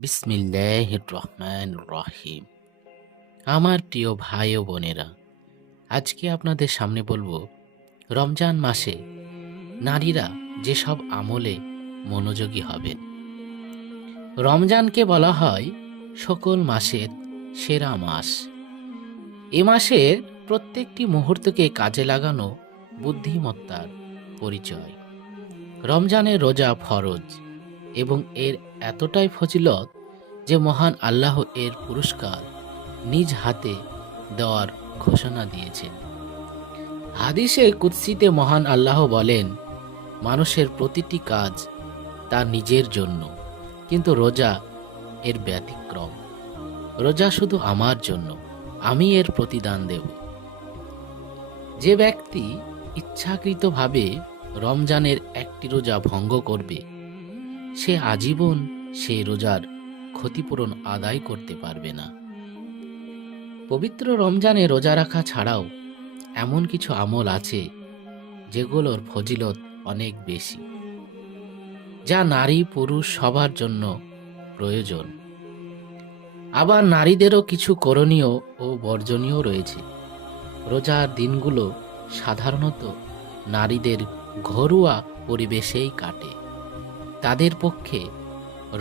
বিসমিল্লাহির রহমানির রহিম। আমার প্রিয় ভাই ও বোনেরা, আজকে আপনাদের সামনে বলবো রমজান মাসে নারীরা যেসব আমলে মনোযোগী হবেন। রমজানকে বলা হয় সকল মাসের সেরা মাস। এ মাসের প্রত্যেকটি মুহূর্তকে কাজে লাগানো বুদ্ধিমত্তার পরিচয়। রমজানের রোজা ফরজ এবং এর এতটাই ফজিলত যে মহান আল্লাহ এর পুরস্কার নিজ হাতে দেওয়ার ঘোষণা দিয়েছেন। হাদিসে কুদসিতে মহান আল্লাহ বলেন, মানুষের প্রতিটি কাজ তার নিজের জন্য, কিন্তু রোজা এর ব্যতিক্রম। রোজা শুধু আমার জন্য, আমি এর প্রতিদান দেব। যে ব্যক্তি ইচ্ছাকৃতভাবে রমজানের একটি রোজা ভঙ্গ করবে, সে আজীবন সেই রোজার ক্ষতিপূরণ আদায় করতে পারবে না। পবিত্র রমজানে রোজা রাখা ছাড়াও এমন কিছু আমল আছে যেগুলোর ফজিলত অনেক বেশি, যা নারী পুরুষ সবার জন্য প্রয়োজন। আবার নারীদেরও কিছু করণীয় ও বর্জনীয় রয়েছে। রোজার দিনগুলো সাধারণত নারীদের ঘরোয়া পরিবেশেই কাটে। তাদের পক্ষে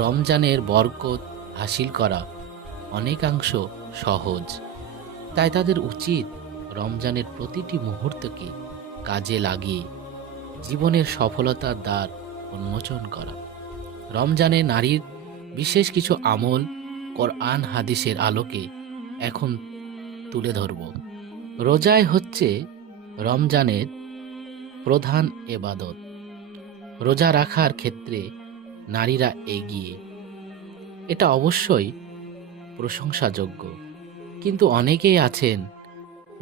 রমজানের বরকত হাসিল করা অনেকাংশ সহজ, তাই তাদের উচিত রমজানের প্রতিটি মুহূর্তকে কাজে লাগিয়ে জীবনের সফলতার দ্বার উন্মোচন করা। রমজানে নারীর বিশেষ কিছু আমল কোরআন হাদিসের আলোকে এখন তুলে ধরব। রোজাই হচ্ছে রমজানের প্রধান এবাদত। রোজা রাখার ক্ষেত্রে নারীরা এগিয়ে, এটা অবশ্যই প্রশংসাযোগ্য। কিন্তু অনেকেই আছেন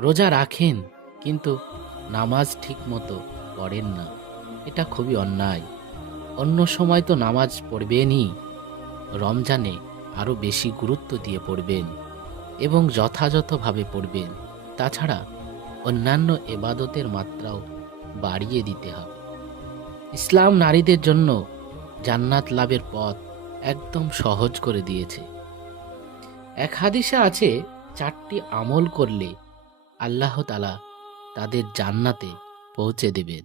রোজা রাখেন কিন্তু নামাজ ঠিক মতো পড়েন না। এটা খুবই অন্যায়। অন্য সময় তো নামাজ পড়বেনই, রমজানে আরও বেশি গুরুত্ব দিয়ে পড়বেন এবং যথাযথভাবে পড়বেন। তাছাড়া অন্যান্য এবাদতের মাত্রাও বাড়িয়ে দিতে হবে। ইসলাম নারীদের জন্য জান্নাত লাভের পথ একদম সহজ করে দিয়েছে। এক হাদিসে আছে, 4টি আমল করলে আল্লাহ তাআলা তাদের জান্নাতে পৌঁছে দেবেন।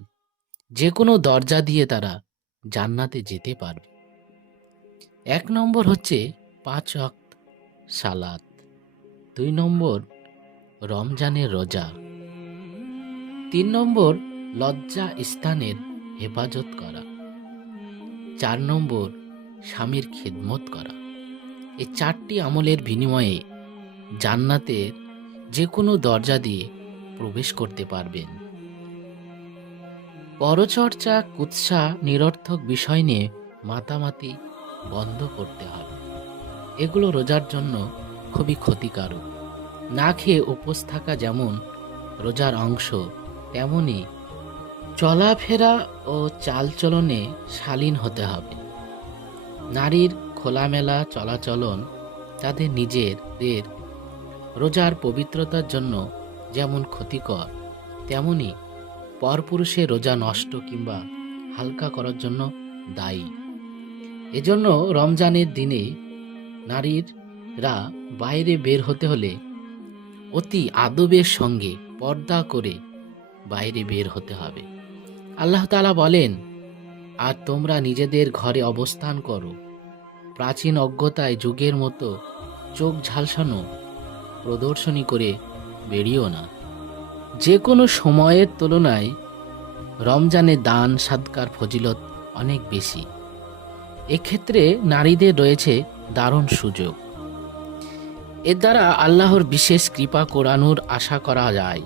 যে কোনো দরজা দিয়ে তারা জান্নাতে যেতে পারবে। 1 নম্বর হচ্ছে 5 ওয়াক্ত সালাত, 2 নম্বর রমজানের রোজা, 3 নম্বর লজ্জা স্থানের হেফাজত করা, 4 নম্বর স্বামীর খেদমত করা। এই 4টি আমলের বিনিময়ে জান্নাতের যে কোনো দরজা দিয়ে প্রবেশ করতে পারবেন। পরচর্চা, কুৎসা, নিরর্থক বিষয় নিয়ে মাতামাতি বন্ধ করতে হবে। এগুলো রোজার জন্য খুবই ক্ষতিকারক। না খেয়ে উপোস থাকা যেমন রোজার অংশ, তেমনি চলাফেরা ও চালচলনে শালীন হতে হবে। নারীর খোলামেলা চলাচলন তাদের নিজেদের রোজার পবিত্রতার জন্য যেমন ক্ষতিকর, তেমনি পরপুরুষের রোজা নষ্ট কিংবা হালকা করার জন্য দায়ী। এজন্য রমজানের দিনে নারীরা বাইরে বের হতে হলে অতি আদবের সঙ্গে পর্দা করে বাইরে বের হতে হবে। আল্লাহ তাআলা বলেন, আর তোমরা নিজেদের ঘরে অবস্থান করো, প্রাচীন অজ্ঞতায় যুগের মতো চোখ ঝালসানো প্রদর্শনী করে বেরিও না। যে কোনো সময়ের তুলনায় রমজানে দান সাদকার ফজিলত অনেক বেশি। এক্ষেত্রে নারীদের রয়েছে দারুণ সুযোগ। এর দ্বারা আল্লাহর বিশেষ কৃপা কোরানুর আশা করা যায়।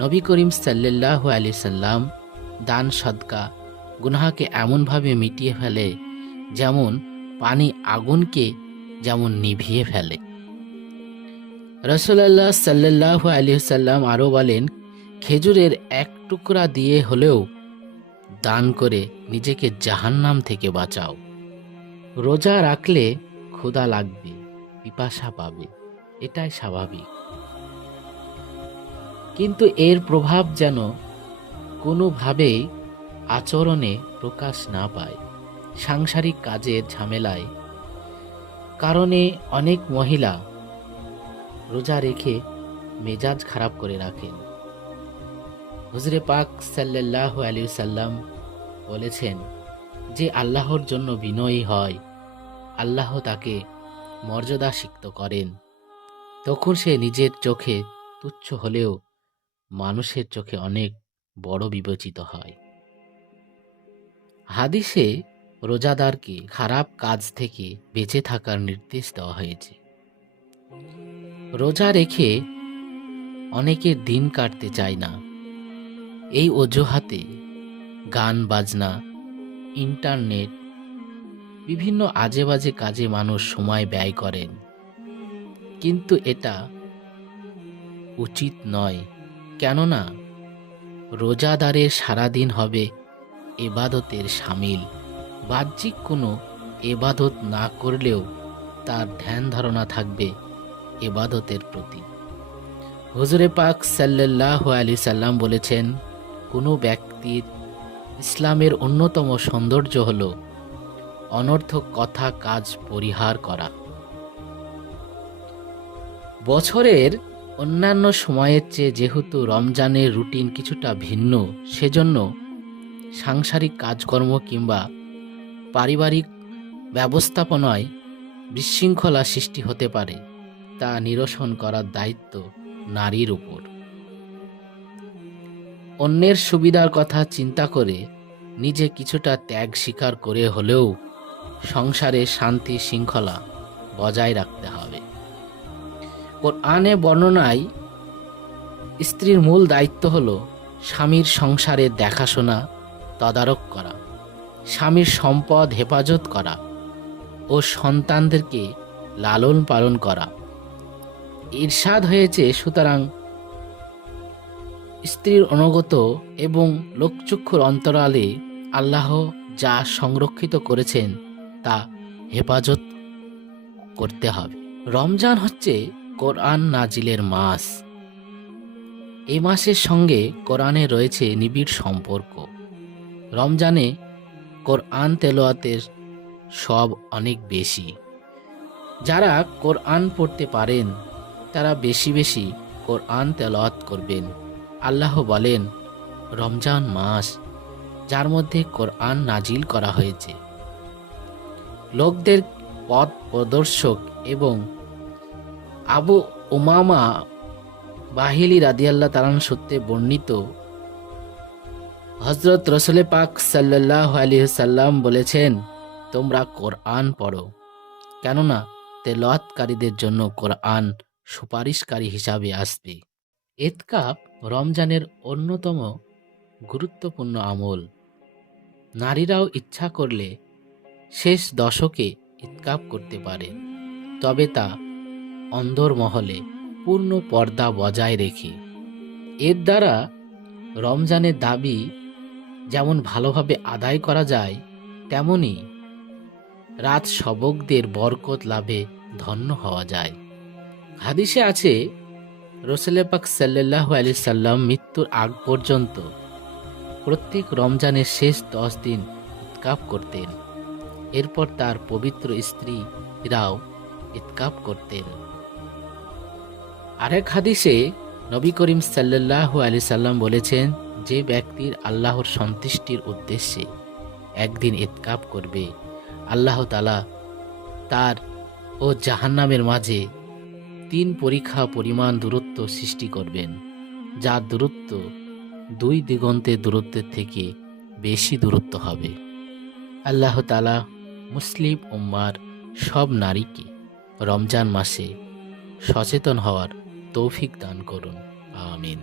নবী করিম সাল্লাল্লাহু আলাইহি সাল্লাম দান সাদকা গুনাহকে এমনভাবে মিটিয়ে ফেলে যেমন পানি আগুনকে যেমন নিভিয়ে ফেলে। রাসূলুল্লাহ সাল্লাল্লাহু আলাইহি সাল্লাম আরও বলেন, খেজুরের এক টুকরা দিয়ে হলেও দান করে নিজেকে জাহান্নাম থেকে বাঁচাও। রোজা রাখলে ক্ষুধা লাগবে, পিপাসা পাবে, এটাই স্বাভাবিক। কিন্তু এর প্রভাব যেন কোনোভাবেই আচরণে প্রকাশ না পায়। সাংসারিক কাজের ঝামেলায় কারণে অনেক মহিলা রোজা রেখে মেজাজ খারাপ করে রাখেন। হুজুরে পাক সাল্লাল্লাহু আলাইহি সাল্লাম বলেছেন, যে আল্লাহর জন্য বিনয়ী হয় আল্লাহ তাকে মর্যাদা সিক্ত করেন। তখন সে নিজের চোখে তুচ্ছ হলেও মানুষের চোখে অনেক বড় বিবেচিত হয়। হাদিসে রোজাদারকে খারাপ কাজ থেকে বেঁচে থাকার নির্দেশ দেওয়া হয়েছে। রোজা রেখে অনেকের দিন কাটতে চায় না। এই অজুহাতে গান বাজনা, ইন্টারনেট, বিভিন্ন আজে বাজে কাজে মানুষ সময় ব্যয় করেন, কিন্তু এটা উচিত নয়। কেননা রোজাদারের সারাদিন হবে এবাদতের শামিল। বাহ্যিক কোনো এবাদত না করলেও তার ধ্যান ধারণা থাকবে এবাদতের প্রতি। হুজুরে পাক সাল্লাল্লাহু আলাইহি সাল্লাম বলেছেন, কোনো ব্যক্তির ইসলামের অন্যতম সৌন্দর্য হল অনর্থক কথা কাজ পরিহার করা। বছরের অন্যান্য সময়ের চেয়ে যেহেতু রমজানের রুটিন কিছুটা ভিন্ন, সেজন্য সাংসারিক কাজকর্ম কিংবা পারিবারিক ব্যবস্থাপনায় বিশৃঙ্খলা সৃষ্টি হতে পারে। তা নিরসন করার দায়িত্ব নারীর উপর। অন্যের সুবিধার কথা চিন্তা করে নিজে কিছুটা ত্যাগ স্বীকার করে হলেও সংসারে শান্তি শৃঙ্খলা বজায় রাখতে হবে। কোরআনে বর্ণনায় স্ত্রীর মূল দায়িত্ব হল স্বামীর সংসারের দেখাশোনা, তদারক করা, স্বামীর সম্পদ হেফাজত করা ও সন্তানদেরকে লালন পালন করা। ইরশাদ হয়েছে, সুতরাং স্ত্রীর অনুগত এবং লোকচক্ষুর অন্তরালে আল্লাহ যা সংরক্ষিত করেছেন তা হেফাজত করতে হবে। রমজান হচ্ছে কোরআন নাজিলের মাস। এই মাসের সঙ্গে কোরআনে রয়েছে নিবিড় সম্পর্ক। রমজানে কোরআন তেলাওয়াতের সব অনেক বেশি। যারা কোরআন পড়তে পারেন তারা বেশি বেশি কোরআন তেলাওয়াত করবেন। আল্লাহ বলেন, রমজান মাস যার মধ্যে কোরআন নাজিল করা হয়েছে। লোকদের পথ প্রদর্শক এবং আবু উমামা বাহিলি রাদিয়াল্লাহু তাআলা সূত্রে বর্ণিত, হযরত রাসূল পাক সাল্লাল্লাহু আলাইহি সাল্লাম বলেছেন, তোমরা কোরআন পড়ো, কেননা তেলাওয়াতকারীদের জন্য কোরআন সুপারিশকারী হিসাবে আসবে। ইতকাফ রমজানের অন্যতম গুরুত্বপূর্ণ আমল। নারীরাও ইচ্ছা করলে শেষ দশকে ইতকাফ করতে পারে, তবে তা অন্দরমহলে পূর্ণ পর্দা বজায় রেখে। এর দ্বারা রমজানের দাবি যেমন ভালোভাবে আদায় করা যায়, তেমনি রাত শবকদের বরকত লাভে ধন্য হওয়া যায়। হাদিসে আছে, রাসূল পাক সাল্লাল্লাহু আলাইহি সাল্লাম মৃত্যুর আগ পর্যন্ত প্রত্যেক রমজানের শেষ 10 দিন ইতকাফ করতেন। এরপর তার পবিত্র স্ত্রীরাও ইতকাফ করতেন। আরেক হাদিসে নবী করিম সাল্লাল্লাহু আলাইহি সাল্লাম বলেছেন, যে ব্যক্তির আল্লাহর সন্তুষ্টির উদ্দেশ্যে একদিন ইতকাফ করবে, আল্লাহ তাআলা তার ও জাহান্নামের মাঝে 3 পরিখা পরিমাণ দূরত্ব সৃষ্টি করবেন, যার দূরত্ব 2 দিগন্তের দূরত্বের থেকে বেশি দূরত্ব হবে। আল্লাহ তাআলা মুসলিম উম্মার সব নারীকে রমজান মাসে সচেতন হওয়ার তৌফিক দান করুন। আমিন।